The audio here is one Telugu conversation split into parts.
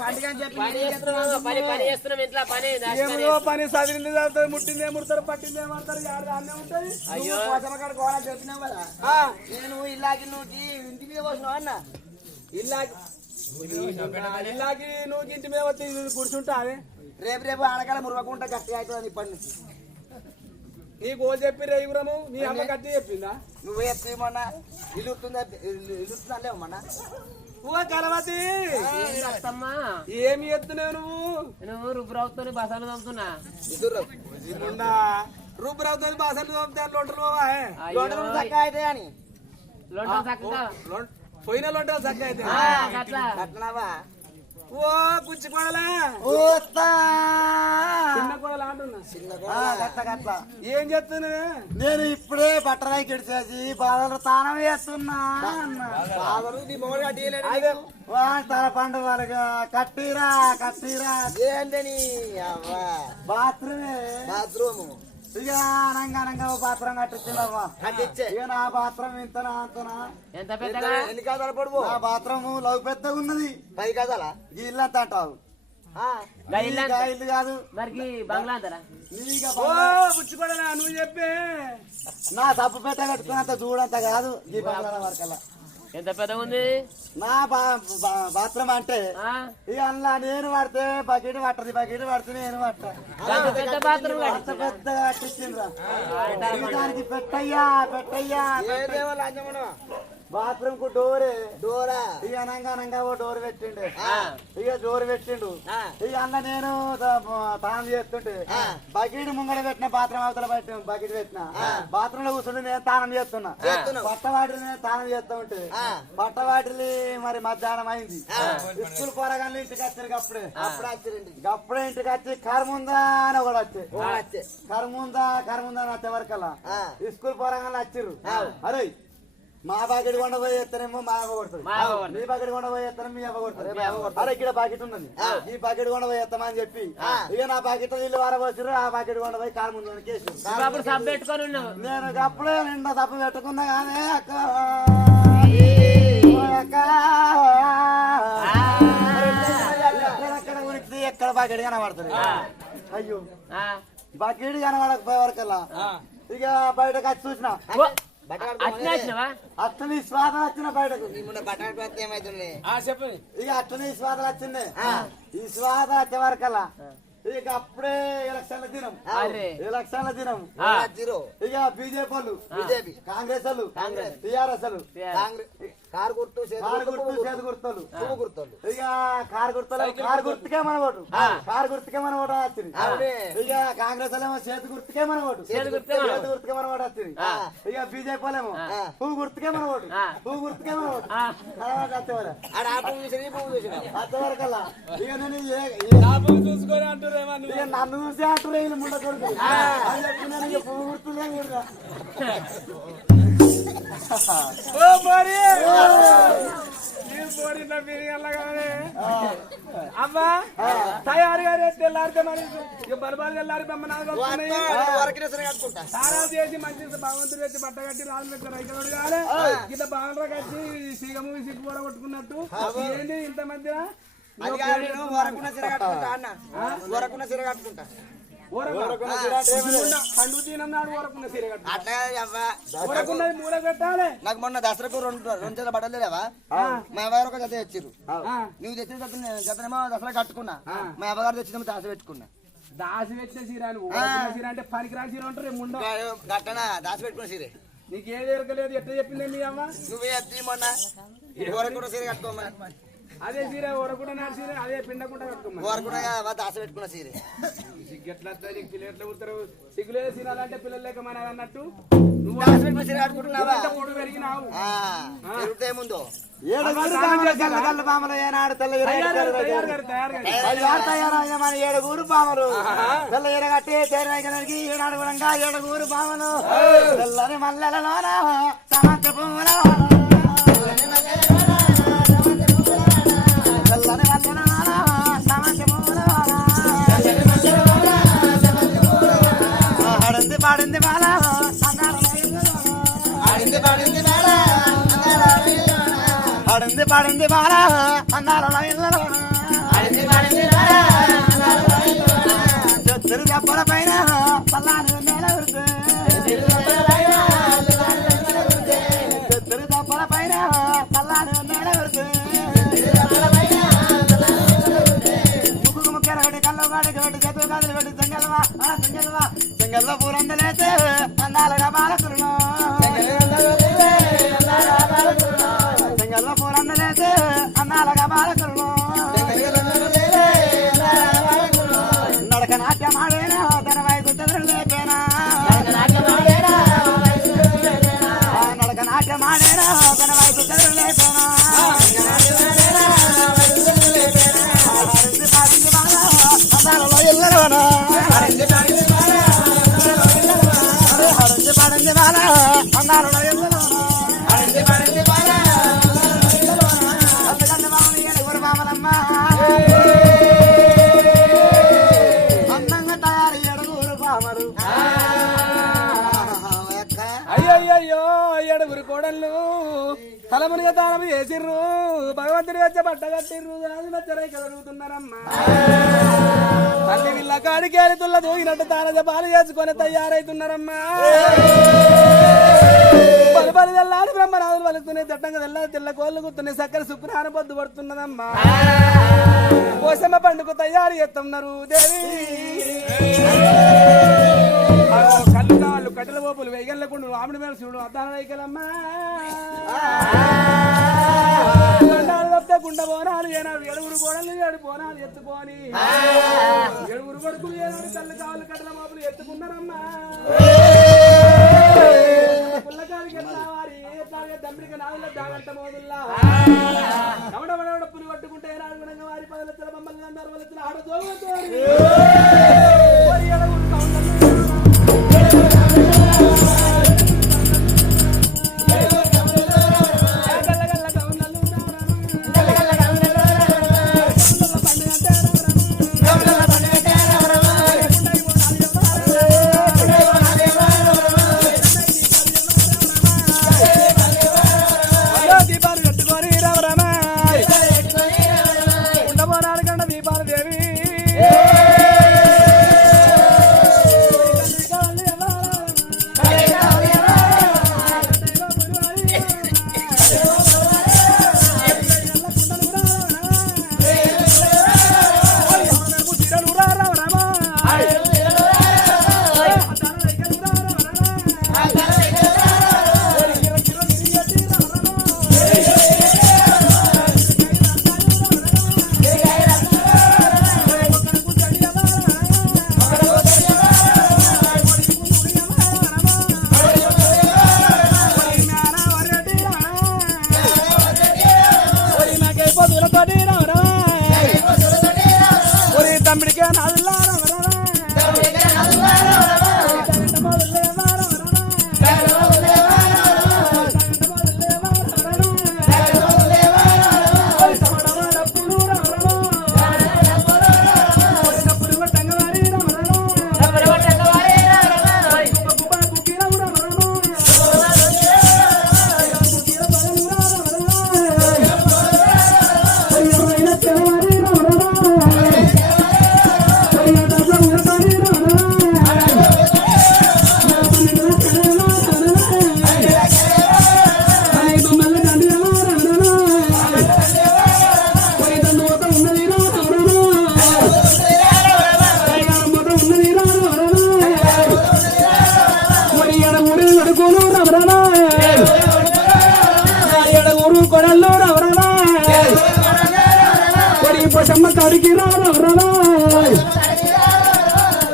పని చదివింది చదువుతుంది ముట్టిందే ముడతారు పట్టిందే పడతారు అన్నీ ఉంటాయి. చెప్పినావు కదా నేను ఇల్లాకి నువ్వు ఇంటి మీద పోసినావు అన్న ఇలాగి నువ్వు ఇంటి మీద వచ్చి కూర్చుంటా అదే రేపు ఆడకాల మురవకుండా గట్టిగా అవుతుంది ఇప్పటి నుంచి. నీకు ఓ చెప్పి రేగురము నీ అమ్మ గట్టి చెప్పిందా? నువ్వు చెప్తామన్నా ఇల్లుతుందా లేవమ్మన్నా? ఓ కలవతి ఏమి ఎత్తున్నావు నువ్వు రుబ్బురావుతో బసాలు తమ్ముతున్నా రూపురావుతో బాసలు లోటలు చక్కగా అయితే అని పోయిన లోటలు చక్కగా అయితే అట్లనావా? ఓ కుచ్చి కొడలా చిన్న కొడలా అంటున్నా. ఏం చెప్తున్నావే? నేను ఇప్పుడే బట్టరాయి కిడిచేసి బాధలు తానం వేస్తున్నా. తల పండుగలుగా కట్టిరా ఏంటని బాత్రూమ్ ఇక అనంగా బాత్రూమ్ కట్టించినమ్మా. ఇక నా బాత్రూమ్ ఇంతనా అంతనా ఎంత పెద్దగా ఎన్ని కాదాలు పడుకో? నా బాత్రూమ్ లవ్ పెద్దగా ఉన్నది. 10 కాదాలా? ఈ ఇల్లు అంత అంటావు? ఇల్లు కాదు మరి బంగ్లా అంటారా? పుచ్చుకోడలా నువ్వు చెప్పే. నా తప్పు పెట్ట కట్టుకున్నంత చూడంత కాదు ఈ బంగ్లా వరకల్లా. ఎంత పెద్దగా ఉంది నా బాత్రూమ్ అంటే ఇక అందులో నేను పడితే బకెట్ పడితే నేను పడతా. పెద్ద బాత్రూమ్ పెద్దగా కట్టించిండ్రా దానికి పెట్టయ్యా బాత్రూమ్ కు డోరా ఇక అనంగా ఓ డోర్ పెట్టిండు. ఇక డోర్ పెట్టిండు. ఇక అందులో నేను తాను చేస్తుంటే బకెట్ ముంగడ పెట్టిన బాత్రూమ్ అవతల బకెట్ పెట్టిన బాత్రూమ్ లో కూర్చుంటే నేను తానం చేస్తున్నా. పట్టవాటిని నేను తానం చేస్తూ ఉంటే పట్టవాటిని మరి మధ్యాహ్నం అయింది. స్కూల్ పోరగాళ్ళు ఇంటికి వచ్చారు. అప్పుడే ఇంటికి వచ్చి కరముందా అని ఒకటి వచ్చే కరముందా అని వచ్చే వరకల్లా స్కూల్ పోరగాళ్ళు వచ్చిర్రు. అరే మా బాకెట్ కొండ పోయి ఎత్తనేమో మా అవ్వ కొడుతుంది, మీ బాకెట్ కొండ పోయి ఎత్తనే మీ అవ్వ కొడుతుంది. అరే ఇక్కడ బాకెట్ ఉన్నది ఈ బాకెట్ కొండ పోయి ఎత్తమని చెప్పి ఇక నా బాకెట్ నీళ్ళు వారబోసారు. ఆ బాకెట్ కొండ పోయి కారు ముందు నేను అప్పుడే నిండా తప్పు పెట్టుకున్నా కానీ ఎక్కడ ఉనికి ఎక్కడ బాకెట్ కనబడుతుంది. అయ్యో బాకెట్ కనబడకపోయే వరకల్లా ఇక బయటకు వచ్చి చూసిన అట్లనే స్వాదం వచ్చిన బయటకు ఏమైతుంది ఇక అట్లనే స్వాదం వచ్చింది. ఈ స్వాద వచ్చే వరకల్లా ఇక అప్పుడే ఎలక్షన్ల దినం ఇక బీజేపీ వాళ్ళు కాంగ్రెస్ వాళ్ళు టిఆర్ఎస్ వాళ్ళు కారు గుర్తు చేతి గుర్తులు ఇక కారు గుర్తుకే మన ఓటు వచ్చింది. ఇక కాంగ్రెస్ వాళ్ళేమో చేతి గుర్తుకే మన ఓటు వచ్చింది. ఇక బీజేపీ వాళ్ళేమో పువ్వు గుర్తుకే మన ఓటు వచ్చేవరకల్లా ఇక నేను చూసుకొని అంటారు నన్ను చూసి అంటారు వీళ్ళు ముండ కొడుకు అని పువ్వు గుర్తులే కూడా అమ్మా తయారుగా తెల్లారితే మరి బలబాలు తెల్లారి సారాలు చేసి మంచి భగవంతుడు వచ్చి బట్ట కట్టి రాజు పెట్టి రైతుడు కావాలి ఇంత బాగా కట్టి సిగము సిగ్గు కూడా కొట్టుకున్నట్టు ఏంటి ఇంత మధ్య నాకు మొన్న దసరాకు రెండు జత బట్టలు లేవా మా అవ్వగారు ఒక జత తెచ్చిర్రు. నువ్వు తెచ్చిన జతనేమో దసరా కట్టుకున్నా, మా అవ్వగారు తెచ్చినేమో దాస పెట్టుకున్నా. దాసి పెట్టిన సీర అంటే పనికిరాని సీర ఉంటారు గట్టనా దాసి పెట్టుకున్న సీరే నీకు ఏది ఎరకలేదు ఎట్లా చెప్పింది మీ అమ్మ? నువ్వే చెప్తే మొన్న ఊరకుండా సీర కట్టుకోమా. అదే సీర ఊరకుండా నాడు సీర అదే పిండకుండా కట్టుకోమా. ఊరకుండా దాస పెట్టుకున్న సీరే సిగ్గెట్లా నీకు పిల్లలు ఎట్లా కుడతారు? సిగ్గులేదు సీరాలంటే పిల్లలు లేక మన అన్నట్టు నువ్వు సీర కట్టుకుంటున్నావా? పెరిగినావు ముందు ఏడుగురు పామలు తెల్ల ఎర కట్టి చేరడానికి ఏడాడుగురంగా ఏడుగురు పామలు తెల్లని మల్లెలలోన సమంత పువ్వుల తెల్లని మల్లెలలోన సమంత పువ్వుల ఆడింది పాడింది బాల ఆడింది పాడింది బాల అన్నాల చెంగల్వ పూలందలైతే అందాలుగా బాలకురులో చెంగల్వ పూలందలైతే అందాలుగా బాలకురులో నడక నాట్యమాడేనా తన వయసు చదువులేపేనా నడక నాట్యమాడేనా తన వయసు చదువులేపేనా అందాలలో ఎల్లరోనా పడంది బాల అందాలలో ఎల్లరోనా అందుకని మామని ఎవరు మామలమ్మ అందంగా తయారు ఎడుగురు పామరు అయ్యయ్యో ఏడుగురు కోడళ్ళు తలమునిగా తాళం చేసిర్రు భగవంతుడి వచ్చే బట్ట కట్టిర్రు రాజు నచ్చరై కలుగుతున్నారమ్మా తల్లి వీళ్ళ కాడికి ఎలుతుల్ల దూగినట్టు తాళ పాలు చేసుకొని తయారైతున్నారమ్మా పలు తెల్లాడి బ్రహ్మరాజులు వలుస్తున్నాయి దట్టంగా తెల్లారి తెల్ల కోళ్ళు కూతున్నాయి చక్కర సుప్రహారం పొద్దు పడుతున్నదమ్మా కోసమ్మ పండుగ తయారు చేస్తున్నారు దేవి కళ్ళు కాళ్ళు కట్టెల పోపులు వేయగలకుండా రాముడి మీద శివుడు అద్దాల వైకలమ్మా గుండ బోనాలు ఏనాడు ఏడుగురు గోడలు 7 బోనాలు ఎత్తుకొని ఏడుగురు కొడుకులు ఏనాడు కళ్ళు కాళ్ళు కట్టెల పోపులు ఎత్తుకున్నారమ్మా పుల్లకాడికి వారి దమ్మిడికి నాలుగు దాగంట మోదుల్లా పులి పట్టుకుంటే ఏనాడు గుణంగా వారి 10 లక్షల బొమ్మలు 60 లక్షల ఆడ దోగుతుంది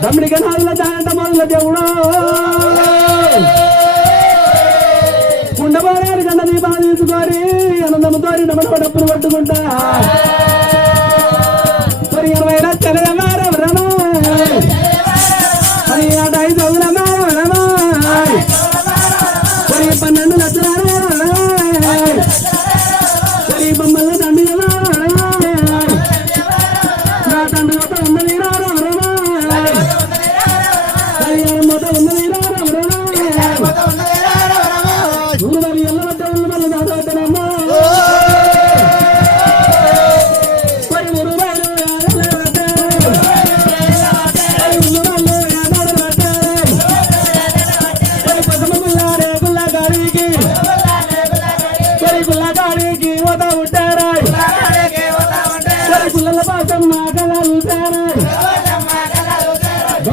దమ్మిడికి నాలుగు జాగ్రత్త మొదల దేవుడు కుండబారాడు గంట దీపాలు తీసుకొని ఆనందంతో నమ్మడం డబ్బులు పట్టుకుంటా మరి 20 లక్షల ఎవరమా మరి 5 ఎవరమా మరి 12 లక్షల మరి బొమ్మల తండ్రి నా తండ్రి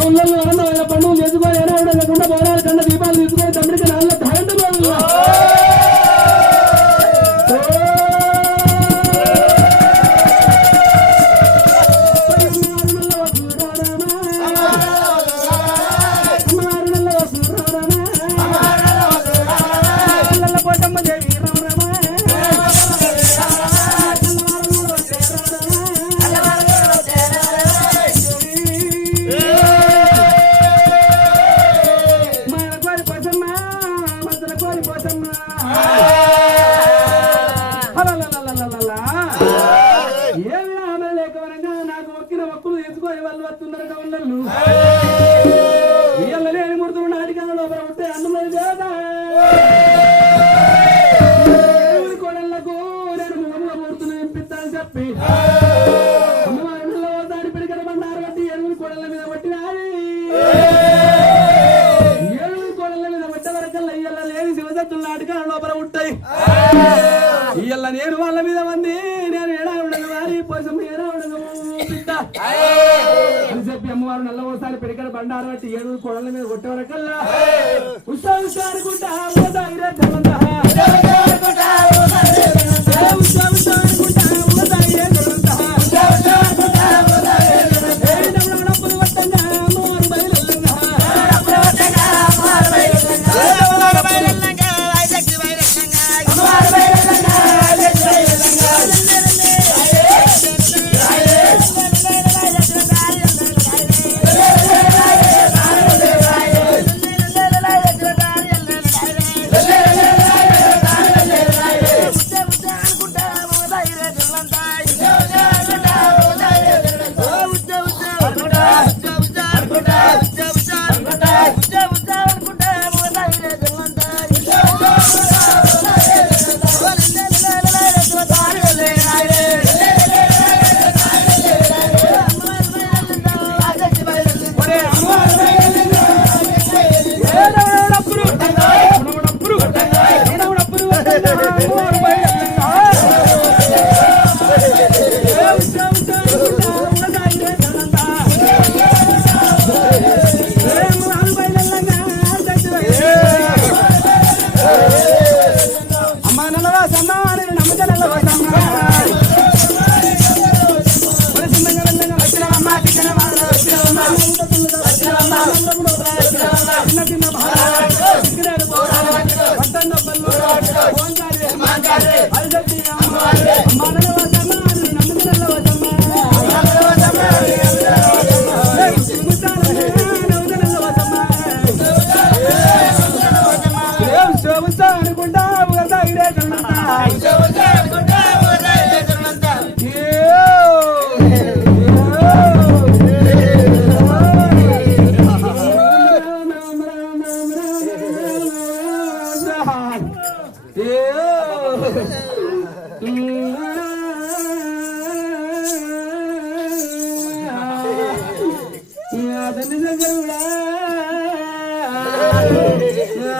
ఉన్నది తీసుకొని వాళ్ళు వస్తున్నారు కవన్నలు ఇళ్ళ లేని ముడుతులు నాటికల లోపల ఉంటే అన్నమని దేవత కోడళ్లకు నేను ముఖంలో మూర్తులు ఎంపిస్తానని చెప్పి అమ్మవారిలో దాని పిడికల బండారు కట్టి ఎరువులు కోడళ్ళ మీద పట్టినారి ఏడుగురు కోడళ్ళ మీద పట్ట వరకల్లా ఇళ్ళ లేని శివసత్తులు నాటికల లోపల ఉంటాయి ఇళ్ళ నేను వాళ్ళ మీద మంది నేను ఏడా ఉండదు వారి కోసం ఏడా ఉండదు అని చెప్పి అమ్మవారు నల్లవోసారి పెడికడ బండారు బట్టి ఏడు కొడల మీద కొట్టేవరకల్లా ఉత్సాహుకుంటా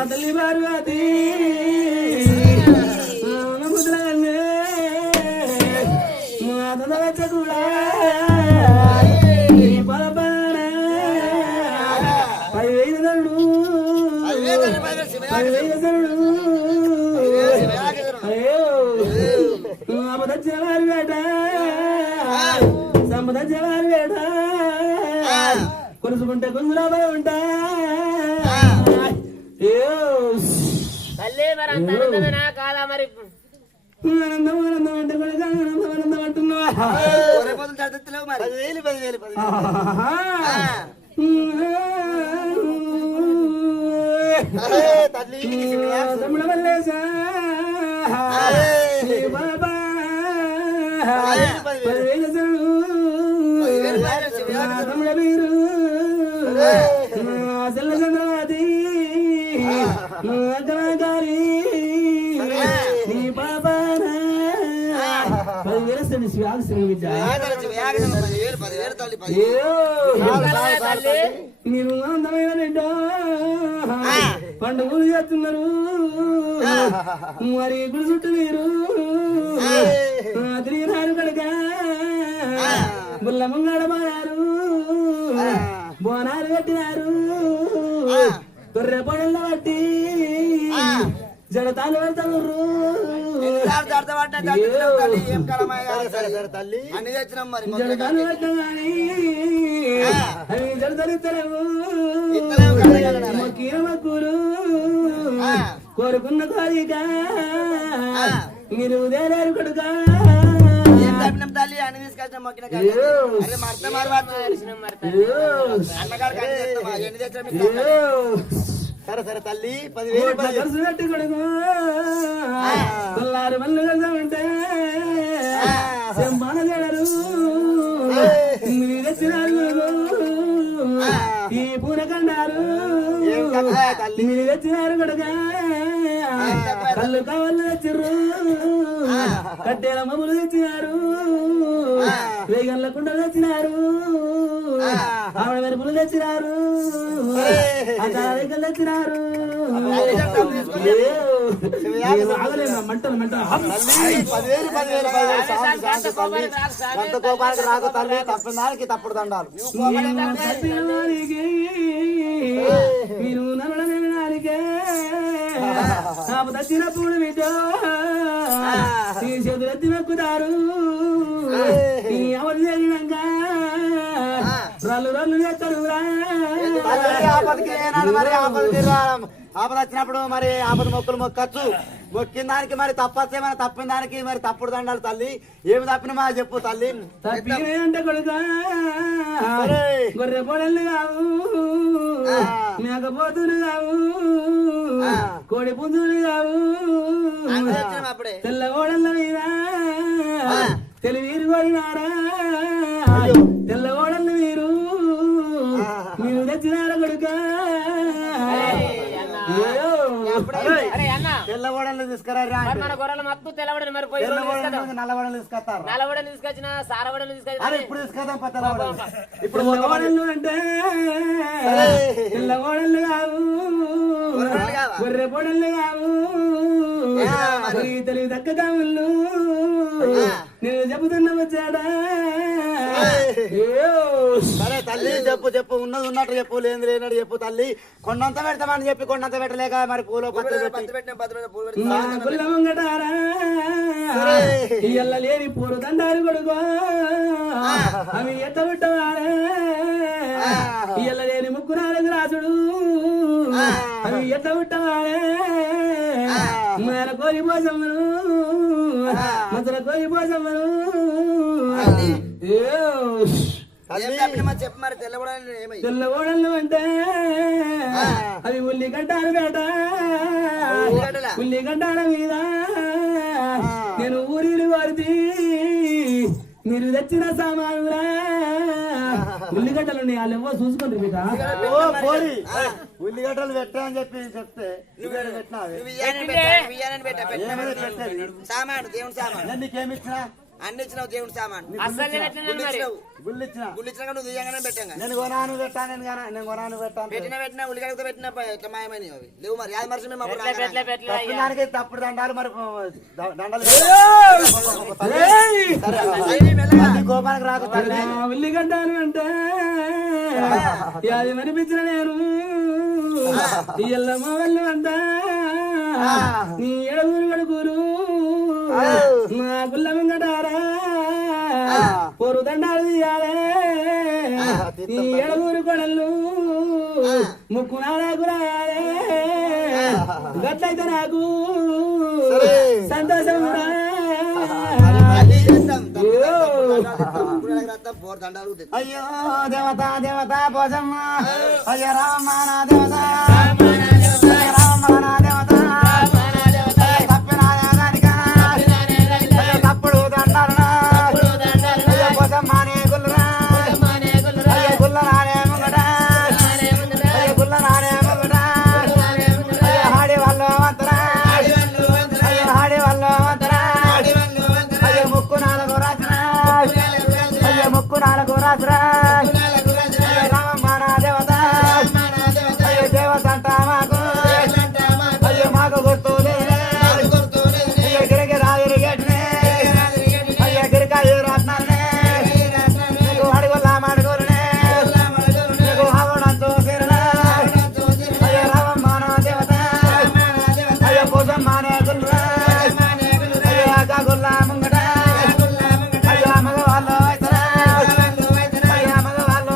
తల్లి పార్వతి కూడా జవారి వేట సంపద జవారి వేట కొలుసుకుంటే కొంగురాబై ఉంటా తల్లి మరి అంత ఆనందమేనా కాదా మరి ఆనందం ఆనందం అంటే కూడా ఆనందం అంటున్నావా తమ్ముడ వల్లేసా బాబా తమ్ముడ మీరు సెల్ల చంద్రవాది గారి నీ బాబా 10,000 స్వాగతం విద్య మీరు అందమైన నిండా పండుగలు చేస్తున్నారు మరి గుడి చుట్టూ మీరు తిరిగినారు కనుక బుల్లమంగాడ మారారు బోనాలు పెట్టినారు తొర్రె పనుల బట్టి జడతాలు పెడతారు జడతాలు పెట్టగాని అవి జడతలు ఇస్తలేవు కీరమకూరు కోరుకున్న కోరిక మీరు ఉదయలేరు కొడుక తల్లి అని తీసుకొచ్చిన మొక్కిన సరే సరే తల్లి 10,000 ఖర్చు పెట్టి కొడుకు తొల్లారు మళ్ళీ వెళ్తా ఉంటే చెంపాన చేయరు తెచ్చినారు ఈ పూనకండారు మీరు తెచ్చినారు కొడుక కళ్ళు కావాలి తెచ్చిర్రు కట్టెల మమ్మలు తెచ్చినారు వేగంల కుండలు తెచ్చినారు ఆవిడ మెరుపులు తెచ్చినారు అక్కడ తెచ్చినారు మంటలు మంటలు ఎంత కోపానికి రాక తల్లి తప్పిన దానికి తప్పుడు దండాలు మీరు నడవడానికి నాకు తచ్చినప్పుడు మీతో నీ చేతులు ఎత్తి నొక్కుతారు ఎవరు జరిగినాక రల్లు చేస్తారు ఆపదకి ఏనాడు మరి ఆపద వచ్చినప్పుడు మరి ఆపద మొక్కులు మొక్కచ్చు మొక్కిన దానికి మరి తప్పచ్చేమని తప్పిన దానికి మరి తప్పుడు దండాలు తల్లి ఏమి తప్పిన మా చెప్పు తల్లి అంటే కొడుక గొర్రె పొడలు కావు మేకపోతులు కావు కోడి పుంజులు కావు తెల్ల ఓడల మీద తెలివీరు కోరినారా తెల్ల ఓడలు మీరు తెచ్చినారా కొడుక తెల్లవడలు తీసుకురా మన గొర్రెల మత్తు తెల్లవడని మరి పోయి నల్లవడలు తీసుకొస్తారు నల్లవడని తీసుకొచ్చిన సారవడని తీసుకొచ్చిన ఇప్పుడు తీసుకొద్దాం పత్తలవడలు ఇప్పుడు ఓడలు అంటే తెల్ల ఓడలు కావు గొర్రె పొడలు కావు తెలివి దక్క కావులు నేను చెబుతున్నా వచ్చాడా సరే తల్లి చెప్పు చెప్పు ఉన్నది ఉన్నట్టు చెప్పు లేని లేనట్టు చెప్పు తల్లి కొండంత పెడతామని చెప్పి కొండంత పెట్టలేక మరి పూలో పుల్లమంగటారా ఇయ్యల్ల లేని పూలు దండాలు కొడుకో అవి ఎట్ట పెట్టవారే ఇయ్యల్ల లేని ముక్కు నాలుగు రాసుడు అవి ఎట్ట పెట్టవారే మన కోరి పోసమ్మను మసల కోరి పోసమ్మను తెల్ల ఓడలు అంటే అవి ఉల్లి గడ్డాలు బేట ఉల్లి గడ్డాల మీద నేను ఊరిలు వారిది మీరు తెచ్చిన సామానులా ఉల్లిగడ్డలు వాళ్ళేమో చూసుకోండి బిడ్డ ఉల్లిగడ్డలు పెట్టా అని చెప్పి చెప్తే సామాను దేవుని సామాను నీకేమి ఇచ్చినా అన్ని ఇచ్చినావు దేవుని సామాను గుళ్ళు ఇచ్చిన నువ్వు దియ్యంగానే పెట్టాను నేను కొనాను పెట్టాను నేను కొనాను పెట్టాను పెట్టిన ఉల్లిగడతో పెట్టిన ఎట్లా మాయమని అవి లేవు మరి అది మనిషి మేము అప్పుడు తప్పినానికి తప్పుడు దండాలు మరి దండాలు కోపానికి రాకు ఉల్లిగడ్డాలు అంటే అది మనిపించిన నేను ఎల్లమ్మ వాళ్ళు అంట నీ ఏడుగురు గడుగురు మా గుల్లమంగటారా పొరు దండాలు తీయాలే నీ ఏడుగురు కొడలు ముక్కు నారాకు రాయాలే గట్లయితే నాకు సంతోషం అయ్యో దేవత దేవత పోసమ్మ అయ్యో రామానా దేవత రామానా దేవత తప్పుడు దండాలనా అయ్యో పోసమ్మానే గుల్లరా అయ్యో గుల్లరానే ముంగట అయ్యో గుల్లరానే ముంగట అయ్యో హాడి వల్ల వంతరా అయ్యో హాడి వల్ల వంతరా అయ్యో ముక్కు నాలుగు రాజరా అయ్యో ముక్కు నాలుగు రాజరా అయ్యో రామమ్మాన దేవత అయ్యో దేవత అంట మాకు అయ్యో మాకు గుర్తు లేదే అయ్యో గిరికి రాగిరి గట్నే అయ్యో గిరికాయ రాట్నాలనే నీకు అడుగుల మాడుగురునే నీకు ఆవుడంతో సిరనా అయ్యో రామమ్మాన దేవత అయ్యో పూజమ్మానే గుల్రా అయ్యో ఆక గుల్లా ముంగట అయ్యో మగవాళ్ళు అయితరా అయ్యో మగవాళ్ళు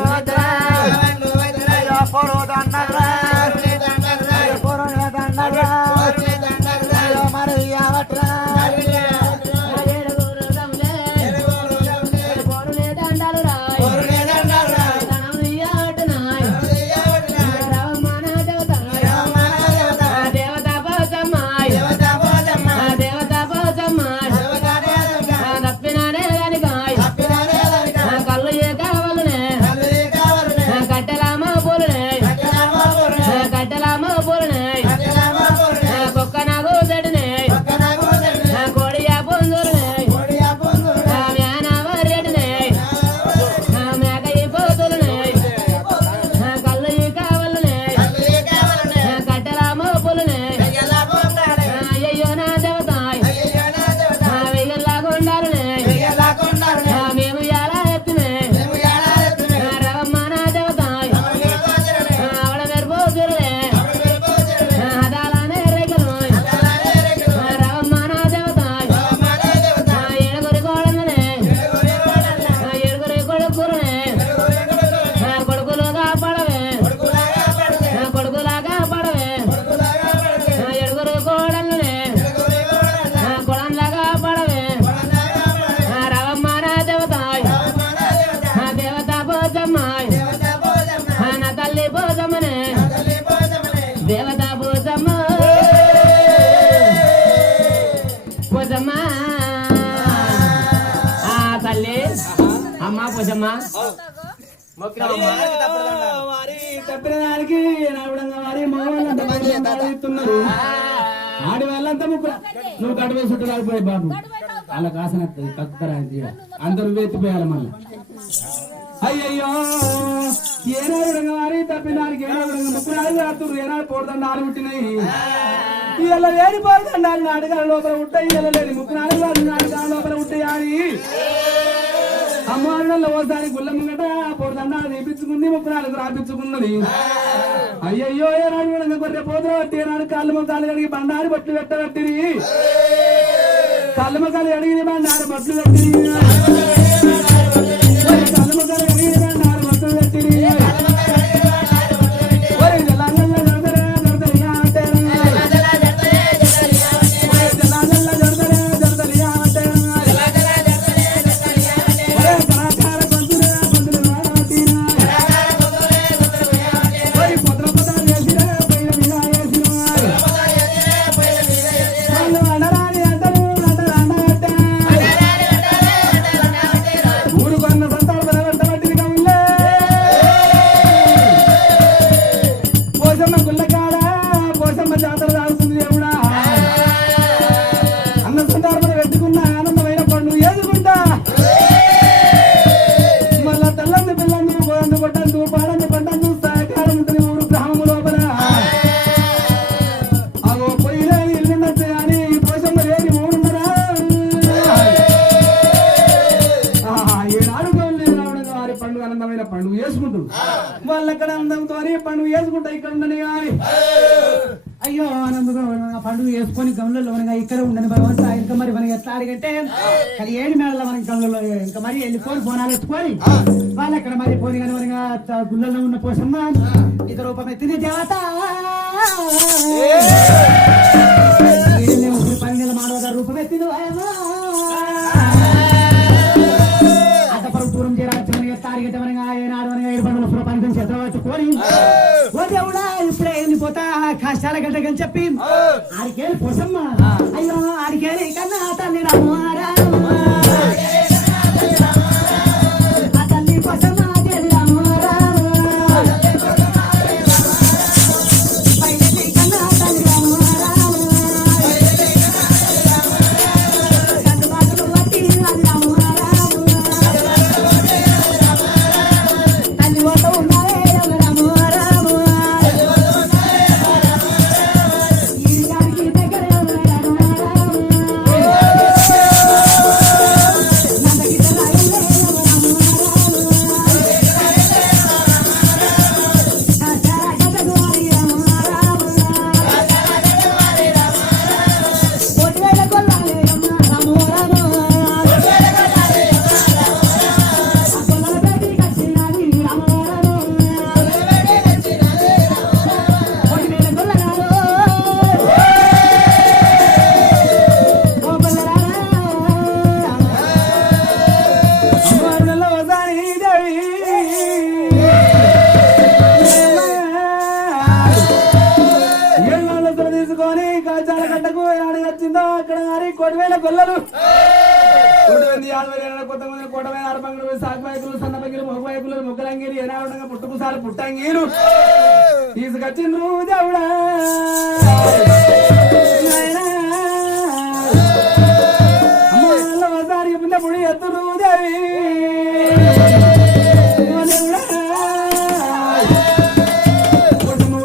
వారి తప్పిన దానికి నావిడంగా వారి మగవాళ్ళంతా మంచిస్తున్నారు ఆడి వాళ్ళంతా ముక్కులు నువ్వు కట్టువే చుట్టూ రాలిపోయి బాబు అలా కాసిన కక్కరా అందరూ ఎత్తిపోయాలి మళ్ళీ అయ్యయ్యో ఏనాడు వారి తప్పినానికి ఏనాడు ముక్కునాడు రాత్రులు ఏనాడు పోడుదండ ఆలు పుట్టినాయి ఇలా లేని పోడుదండాలు నాటకాల లోపల ఉంటాయి ఇలా లేని ముక్కునాడు నాటకాల లోపల ఉంటాయి అని అమ్మవాళ్ళలో ఓసారి గుళ్ళ ముంగట పోడుదండాలు తీపించుకుంది ముక్కునాడు రాపించుకున్నది అయ్యయ్యో ఏనాడు గొర్రె పోతున్నా బట్టి ఏనాడు కాళ్ళు మొక్కలు కడిగి బండారు బట్లు పెట్టబట్టిరి కాళ్ళు మొక్కలు కడిగి బండారు బట్లు పెట్టిరి కాళ్ళు మొక్కలు కడిగి బండారు బట్లు పెట్టిరి పండుగ చేసుకుంటారు వాళ్ళు అక్కడ అందంతో పండుగ చేసుకుంటా ఇక్కడ ఉండని కానీ అయ్యో ఆనందంగా పండుగ చేసుకొని గమనంలో ఇక్కడ ఉండని భగవంతుడు ఇంకా మరి మనకి ఎట్లా అడిగంటే కానీ 7 మేళలో మనకి గమనంలో ఇంకా మరి వెళ్ళిపోయి బోనాలు ఎత్తుకొని వాళ్ళు అక్కడ మరి పోని కానీ మనగా గుళ్ళలో ఉన్న పోసమ్మ ఇక రూపం ఎత్తిన దేవత 10 నెలల మానవ రూపం ఎత్తిన దూరం చేరాల్సిన తారిగట్ట మనగా ఏనాడు మనగా 7 పండుగ సురపంచం చేతపట్టుకొని ఓ దేవుడా ఇప్పుడే వెళ్ళిపోతా కష్టాల గడ్డకని చెప్పి ఆడికేಳಿ పోసమ్మ అయ్యో ఆడికేಳಿ కన్నా తల్లి రామారా తల్లి పోసమ్మ దేవి రామారా కన్నా తల్లి రామారా కట్టుబాటులు బట్టి అది రామారా తల్లి ఓట ఉన్నారే రామారా కోటవేల గొల్లలు కొంతమంది కోటమైన ఆడపంగులు సాగుబాయకులు సన్నపంగులు మొగబాయకులు మొగ్గలంగిరి ఏనాడుగా పుట్టుకుసాలు పుట్టంగీరు తీసుకొచ్చిండ్రు దేవుడా అమ్మ ఒకసారి పుణ్య పుడి ఎత్తురు దేవి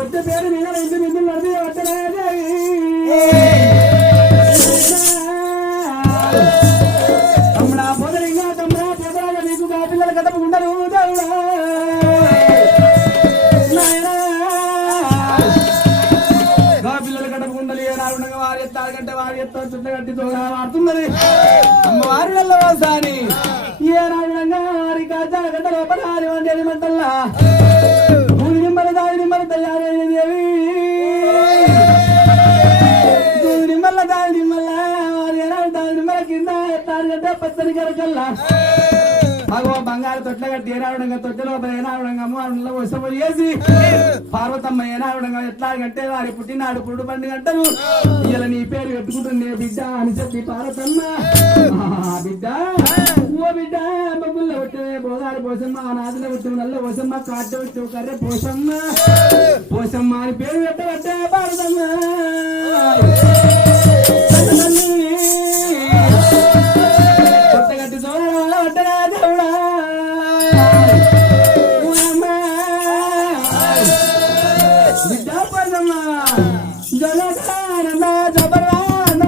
వచ్చే పేరు మీద 2 మిందులు నడిపి వచ్చలే దేవి వాడుతున్నది అమ్మవారిలో సారి ఏ రాజంగా వారి కాజా గడ్డ లోపల వండేది మంటల్లా భూమి నిమ్మల దాని నిమ్మల తయారైన దేవి భూమి నిమ్మల దాని నిమ్మల వారి దాని నిమ్మల కింద తారుగడ్డ పచ్చని కరకల్లా అగో బంగారు తొట్ల కట్టి ఏనావిడంగా తొట్ల లోపల ఏనావిడంగా అమ్మవారిలో వసపడి చేసి పార్వతమ్మ ఏనావిడంగా ఎట్లా కట్టే వారి పుట్టినాడు పురుడు పండుగ అంటారు ఇలా నీ పేరు పెట్టుకుంటుంది బిడ్డ అని చెప్పి పార్వతమ్మ బిడ్డ ఓ బిడ్డ బొగ్గుల్లో కొట్టే బోదారు పోసమ్మ నాదిలో కొట్టు నల్ల పోసమ్మ కాట కొట్టు కర్రె పోసమ్మ పోసమ్మ అని పేరు పెట్టబట్టే పాడదమ్మ కొట్టగట్టి చూడరా దేవుడా బిడ్డ పోసమ్మ జలధారణ జబరాన